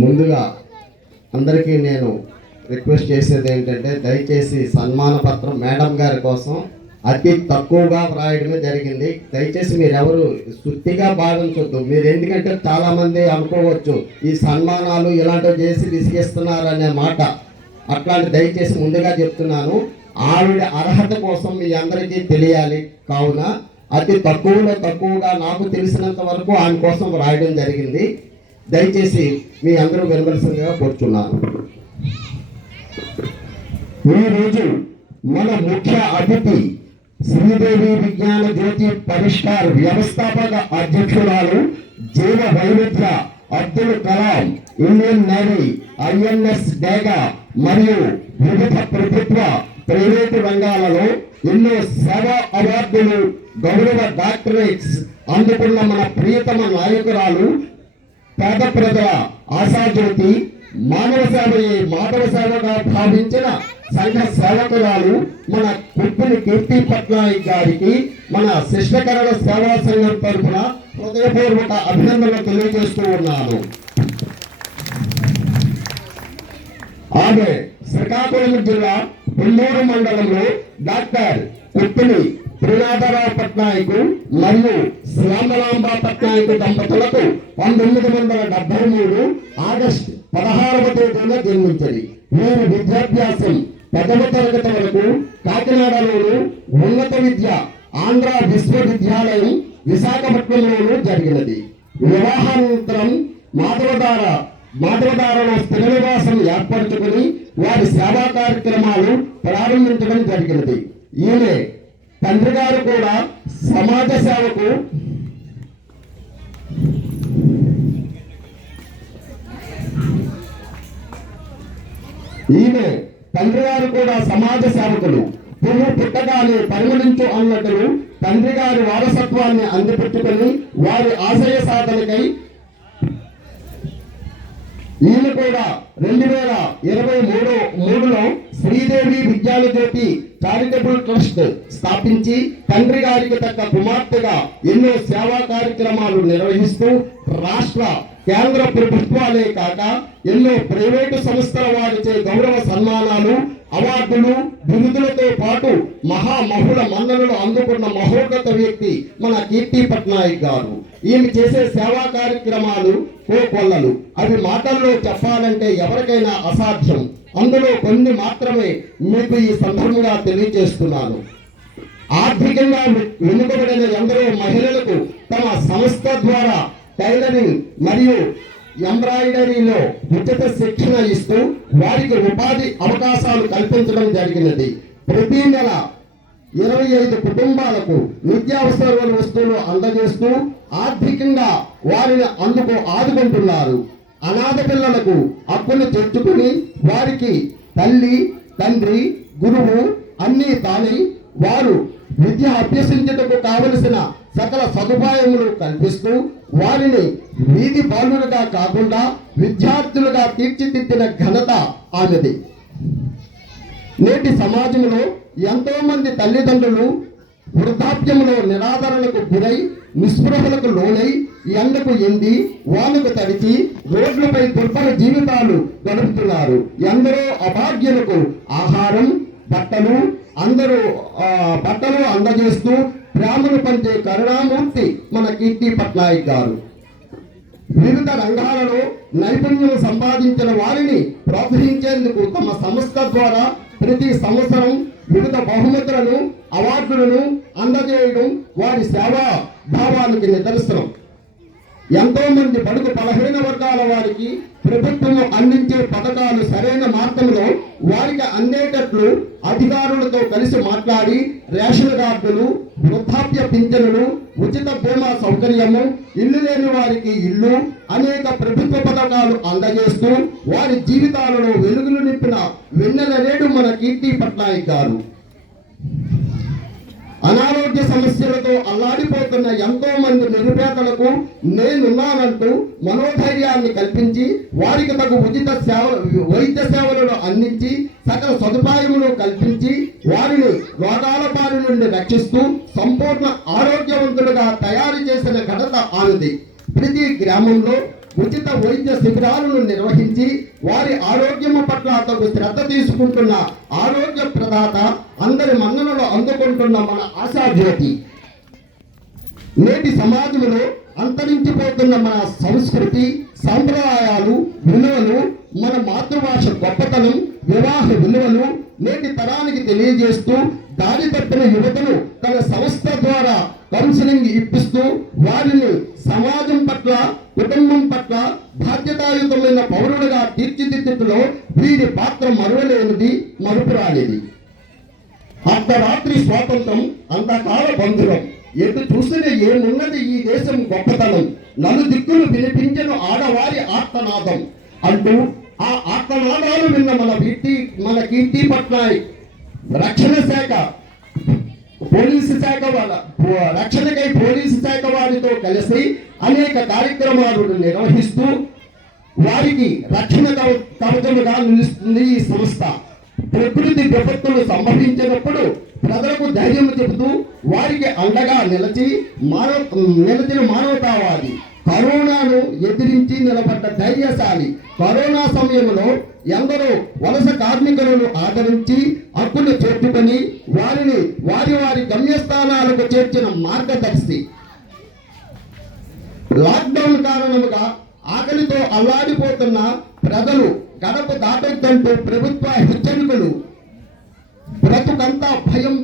ముందుగా అందరికీ నేను రిక్వెస్ట్ చేసేది ఏంటంటే, దయచేసి సన్మాన పత్రం మేడం గారి కోసం అతి తక్కువగా వ్రాయడమే జరిగింది. దయచేసి మీరు ఎవరు సుత్తిగా భావించొద్దు. మీరు ఎందుకంటే చాలామంది అనుకోవచ్చు ఈ సన్మానాలు ఇలాంటివి చేసి విసిగిస్తున్నారు అనే మాట. అట్లాంటి దయచేసి ముందుగా చెప్తున్నాను. ఆవిడ అర్హత కోసం మీ అందరికీ తెలియాలి కావున అతి తక్కువగా నాకు తెలిసినంత వరకు ఆమె కోసం వ్రాయడం జరిగింది. దయచేసి మీ అందరూ వినవలసిందిగా కోరుచున్నాను. ఈరోజు మన ముఖ్య అతిథి శ్రీదేవి విజ్ఞాన జ్యోతి పరిష్కార్ వ్యవస్థాపక అధ్యక్షురాలు జీవ వైవిధ్య Abdul Kalam, Indian navy, INS డేగా మరియు వివిధ ప్రభుత్వ ప్రైవేటు రంగాలలో ఎన్నో సేవా అవార్డులు, గౌరవ డాక్టరేట్స్ అందుకున్న మన ప్రియతమ నాయకురాలు, పేద ప్రజల ఆశాజ్యోతి, మానవ సేవయే మాధవ సేవగా భావించిన సంఘ సేవకురాలు మన కుప్పిలి కీర్తి పట్నాయక్ గారికి మన శిష్టకరణ సేవా సంఘం తరఫున హృదయపూర్వక అభినందనలు తెలియజేస్తూ ఉన్నాను. ఆమె శ్రీకాకుళం జిల్లా పుల్లూరు మండలంలో డాక్టర్ కుప్పిలి త్రినాథరావు పట్నాయక్ మరియు శ్యామలాంబ పట్నాయక్ దంపతులకు 1973 ఆగస్టు 16వ తేదీన జన్మించింది. వీరి విద్యాభ్యాసం 10వ తరగతి వరకు కాకినాడలోను, ఉన్నత విద్య ఆంధ్ర విశ్వవిద్యాలయం విశాఖపట్నంలోనూ జరిగినది. వివాహానంతరం మాధవదారలో స్థిర నివాసం ఏర్పరచుకుని వారి సేవా కార్యక్రమాలు ప్రారంభించడం జరిగినది. ఈమె తండ్రి గారు కూడా సమాజ సేవకు సమాజ సేవకులు. పువ్వు పుట్టగానే పరిమళించు అన్నట్లు తండ్రి గారి వారసత్వాన్ని అందిపెట్టుకుని వారి ఆశయ సాధనకై ఈమె కూడా 2023లో శ్రీదేవి విజ్ఞాన జ్యోతి చారిటబుల్ ట్రస్ట్ స్థాపించి తండ్రి గారికి తగ్గ కుమార్తెగా ఎన్నో సేవా కార్యక్రమాలు నిర్వహిస్తూ రాష్ట్ర కేంద్ర ప్రభుత్వాలే కాక ఎన్నో ప్రైవేటు సంస్థల వారిచే గౌరవ సన్మానాలు, అవార్డులు, బిరుదులతో పాటు మహామహుల మన్ననలు అందుకున్న మహోన్నత వ్యక్తి మన కీర్తి పట్నాయక్ గారు. ఈమె చేసే సేవా కార్యక్రమాలు కోకొల్లలు. అవి మాటల్లో చెప్పాలంటే ఎవరికైనా అసాధ్యం. అందులో కొన్ని మాత్రమే మీకు ఈ సందర్భంగా తెలియజేస్తున్నాను. ఆర్థికంగా వెనుకబడిన ఎందరో మహిళలకు తమ సంస్థ ద్వారా టైలరింగ్ మరియు ఎంబ్రాయిడరీలో ఉచిత శిక్షణ ఇస్తూ వారికి ఉపాధి అవకాశాలు కల్పించడం జరిగినది. ప్రతి నెల 25 కుటుంబాలకు నిత్యావసర వస్తువులు అందజేస్తూ ఆర్థికంగా వారిని ఆదుకుంటున్నారు. అనాథ పిల్లలకు అప్పులు తెచ్చుకుని వారికి తల్లి, తండ్రి, గురువు అన్నీ తాని వారు విద్య అభ్యసించుటకు కావలసిన సకల సదుపాయములు కల్పిస్తూ వారిని వీధి బాలులుగా కాకుండా విద్యార్థులుగా తీర్చిదిద్దిన ఘనత ఆమెది. నేటి సమాజంలో ఎంతో మంది తల్లిదండ్రులు వృద్ధాప్యంలో నిరాదరణకు గురై నిస్పృహలకు లోనై ఎండకు ఎండి వానకు తడిచి రోడ్లపై దుర్భర జీవితాలు గడుపుతున్నారు. ఎందరో అభాగ్యులకు ఆహారం, బట్టలు అందజేస్తూ ప్రేమను పంచే కరుణామూర్తి మన కీర్తి పట్నాయక్ గారు. వివిధ రంగాలలో నైపుణ్యం సంపాదించిన వారిని ప్రోత్సహించేందుకు తమ సంస్థ ద్వారా ప్రతి సంవత్సరం వివిధ బహుమతులను, అవార్డులను అందజేయడం వారి సేవా భావానికి నిదర్శనం. ఎంతో మంది బడుగు బలహీన వర్గాల వారికి ప్రభుత్వం అందించే పథకాలు సరైన మార్గంలో వారికి అందేటట్లు అధికారులతో కలిసి మాట్లాడి రేషన్ కార్డులు, వృద్ధాప్య పింఛనులు, ఉచిత బీమా సౌకర్యము, ఇల్లు లేని వారికి ఇల్లు, అనేక ప్రభుత్వ పథకాలు అందజేస్తూ వారి జీవితాలలో వెలుగులు నింపిన వెన్నెల రేడు మన కీర్తి పట్నాయక్ గారు. అనారోగ్య సమస్యలతో అల్లాడిపోతున్న ఎంతో మంది నిరుపేదలకు నేనున్నానంటూ మనోధైర్యాన్ని కల్పించి వారికి తగు ఉచిత వైద్య సేవలను అందించి సకల సదుపాయములు కల్పించి వారిని రోగాల బారి నుండి రక్షిస్తూ సంపూర్ణ ఆరోగ్యవంతులుగా తయారు చేసిన ఘనత ఆమెది. ప్రతి గ్రామంలో ఉచిత వైద్య శిబిరాలను నిర్వహించి వారి ఆరోగ్యము పట్ల తగు శ్రద్ధ తీసుకుంటున్న ఆరోగ్య ప్రదాత, అందరి మన్ననలు అందుకుంటున్న మన ఆశాజ్యోతి. నేటి సమాజంలో అంతరించిపోతున్న మన సంస్కృతి, సాంప్రదాయాలు, విలువలు, మన మాతృభాష గొప్పతనం, వివాహ విలువలు నేటి తరానికి తెలియజేస్తూ దారి తప్పిన యువతను తన సంస్థ ద్వారా కౌన్సిలింగ్ ఇప్పిస్తూ వారిని సమాజం పట్ల, కుటుంబం పట్ల బాధ్యతాయుతమైన పౌరుడుగా తీర్చిదిద్దుటలో వీరి పాత్ర మరువలేనిది, మరుపురానిది. అర్ధరాత్రి స్వాతంత్రం, అంతకాల బంధురం, ఎటు చూసిన ఏమున్నది ఈ దేశం గొప్పతనం, నలుదిక్కులు వినిపించను ఆడవారి ఆర్తనాదం అంటూ ఆ ఆర్తనాదాలు విన్న మన కీర్తి పట్నాయక్ రక్షణ శాఖ పోలీసు శాఖ రక్షణకై పోలీసు శాఖ వారితో కలిసి అనేక కార్యక్రమాలను నిర్వహిస్తూ వారికి రక్షణ కవచముగా నిలుస్తుంది ఈ సంస్థ. ప్రకృతి విపత్తులు సంభవించినప్పుడు ప్రజలకు ధైర్యం చెబుతూ వారికి అండగా నిలిచిన మానవతావాది, కరోనాను ఎదిరించి నిలబడ్డ ధైర్యశాలి. కరోనా సమయంలో ఎందరో వలస కార్మికులను ఆదరించి హక్కులు చేర్చుకొని వారిని వారి గమ్యస్థానాలకు చేర్చిన మార్గదర్శి. లాక్డౌన్ కారణంగా ఆకలితో అల్లాడిపోతున్న ప్రజలు గడప దాటొద్దంటూ ప్రభుత్వ హెచ్చరికలు, బ్రతుకంతా భయం,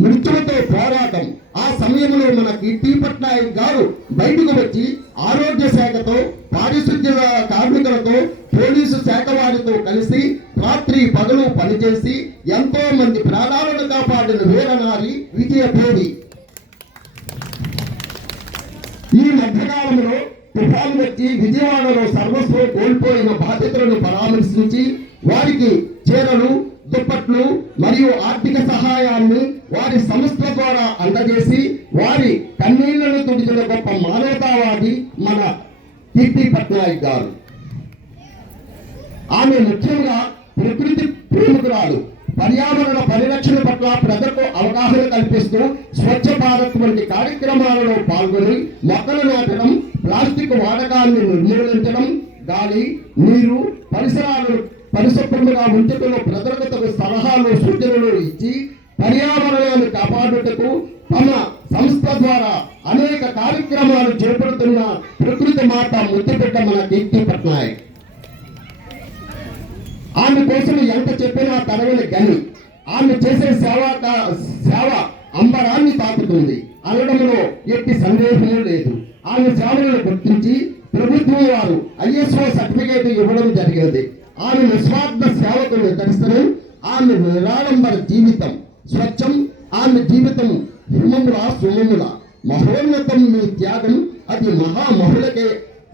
మృత్యులతో పోరాటం. ఆ సమయంలో మన కీర్తి పట్నాయక్ గారు బయటకు వచ్చి ఆరోగ్య శాఖతో, పారిశుద్ధ్య కార్మికులతో, పోలీసు శాఖ వారితో కలిసి రాత్రి పగలు పనిచేసి ఎంతో మంది ప్రాణాలను కాపాడిన వీరనారి విజయభేరి. ఈ మధ్యకాలంలో తుఫాను వచ్చి విజయవాడలో సర్వస్వం కోల్పోయిన బాధితులను పరామర్శించి వారికి చీరలు, దుప్పట్లు మరియు ఆర్థిక సహాయాన్ని వారి సంస్థ ద్వారా అందజేసి వారి కన్నీళ్లను తుడిచిన గొప్ప మానవతావాది మన కీర్తి పట్నాయక్ గారు. ఆమె ముఖ్యంగా ప్రకృతి ప్రేమికురాలు. పర్యావరణ పరిరక్షణ పట్ల ప్రజలకు అవగాహన కల్పిస్తూ స్వచ్ఛ భారత్ వంటి కార్యక్రమాలలో పాల్గొని మొక్కలు నాటడం, ప్లాస్టిక్ వాడకాన్ని నిర్మూలించడం, గాలి, నీరు, పరిసరాలను పరిశుభ్రంగా ఉంచడంలో ప్రజలకు తమ సలహాలు, సూచనలు ఇచ్చి పర్యావరణాన్ని కాపాడుటకు తమ సంస్థ ద్వారా అనేక కార్యక్రమాలు చేపడుతున్న ప్రకృతి మాత ముద్దుబిడ్డ మన కీర్తి పట్నాయక్. ఆమె కోసం ఎంత చెప్పినా తరగని గని. ఆమె చేసే సేవ అంబరాన్ని తాకుతుంది అనడంలో ఎట్టి సందేహం లేదు. ఆమె సేవలను గుర్తించి ప్రభుత్వం వారు ISO సర్టిఫికేట్ ఇవ్వడం జరిగింది. ఆమె నిస్వార్థ సేవకు నిదర్శనం. ఆమె నిరాడంబర జీవితం స్వచ్ఛం. ఆమె జీవితం హిమముల సుమముల మహోన్నతం. మీ త్యాగం అది మహామహులకే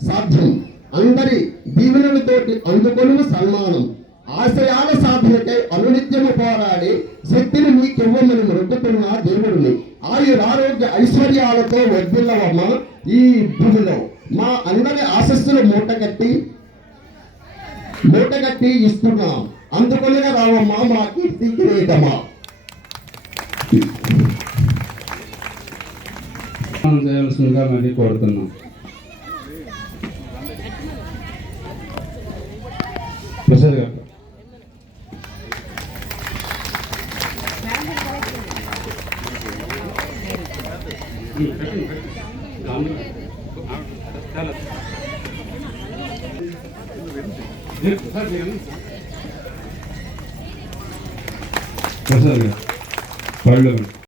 సాధ్యం. అందరి దీవెనలతోటి అందుకొను సన్మానం. ఆశయాల సాధనకై అనునిత్యము పోరాడి శక్తిని మీకివ్వమని మొక్కుతున్న దేవుడిని ఆయురారోగ్య ఐశ్వర్యాలతో వర్ధిల్లవమ్మ ఈ భూమిలో. మా అందరి ఆశస్సులు మూటగట్టి ఇస్తున్నాం. అందుకొనిగా రావమ్మా మా కీర్తి కిరీటమా. చేయాల్సిందిగా మళ్ళీ కోరుతున్నాం. ప్రసాద్ గారు ప్రసాద్ గారు పళ్ళు